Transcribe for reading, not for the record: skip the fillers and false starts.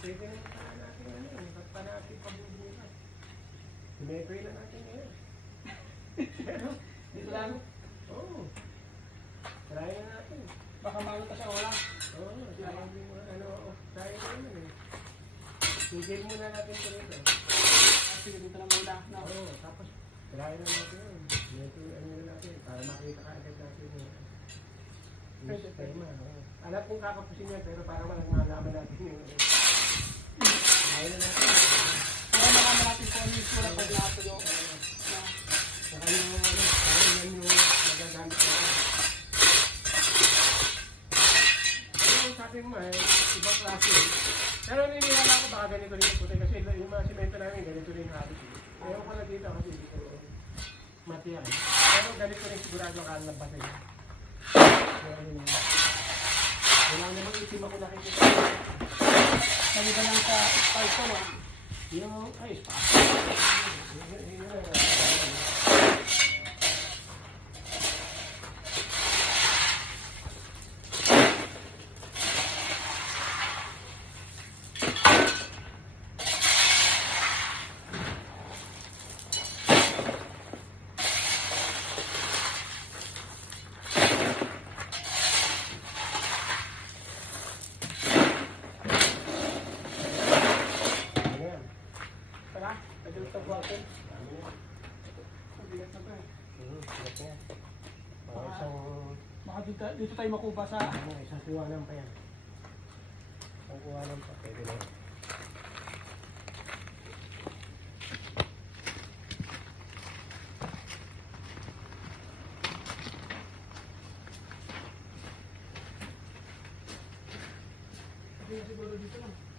Pwede naman pala natin ano, ba't pa natin pabubukas? Sinekoy na natin ngayon. Pero, Dito lang. oo. Try na natin. Baka maano pa siya wala. Oo, try mo, ano, try na naman eh. Tigil muna natin ito rito. Sige, dito lang muna. No. Oo, tapos try na natin yun. Ito, ano na natin, para makita ka agad natin yung sistema. Alam kong kakapusin yan, pero para walang malaman natin yung try na natin. Para malaman natin kung ano yung sura pag nakatuyo. Saka yung, ano, parang yan yung magagamit natin. Pero sabi mo ibang klase. Pero niniwala ko baka ganito rin yung puti kasi yung mga simento namin ganito rin habit. Ewan ko na dito kasi dito matiyak. Pero ganito rin sigurado kalabas eh. Wala namang itim ako nakikita. Sabi ba lang sa spike ko, Yung, ay, spa. Tara, pwede ito po atin. Mabigat na to eh. Baka dito tayo makuha sa... Isang kuwanan pa yan. Isang kuwanan pa. Pwede na yan. Siguro dito lang.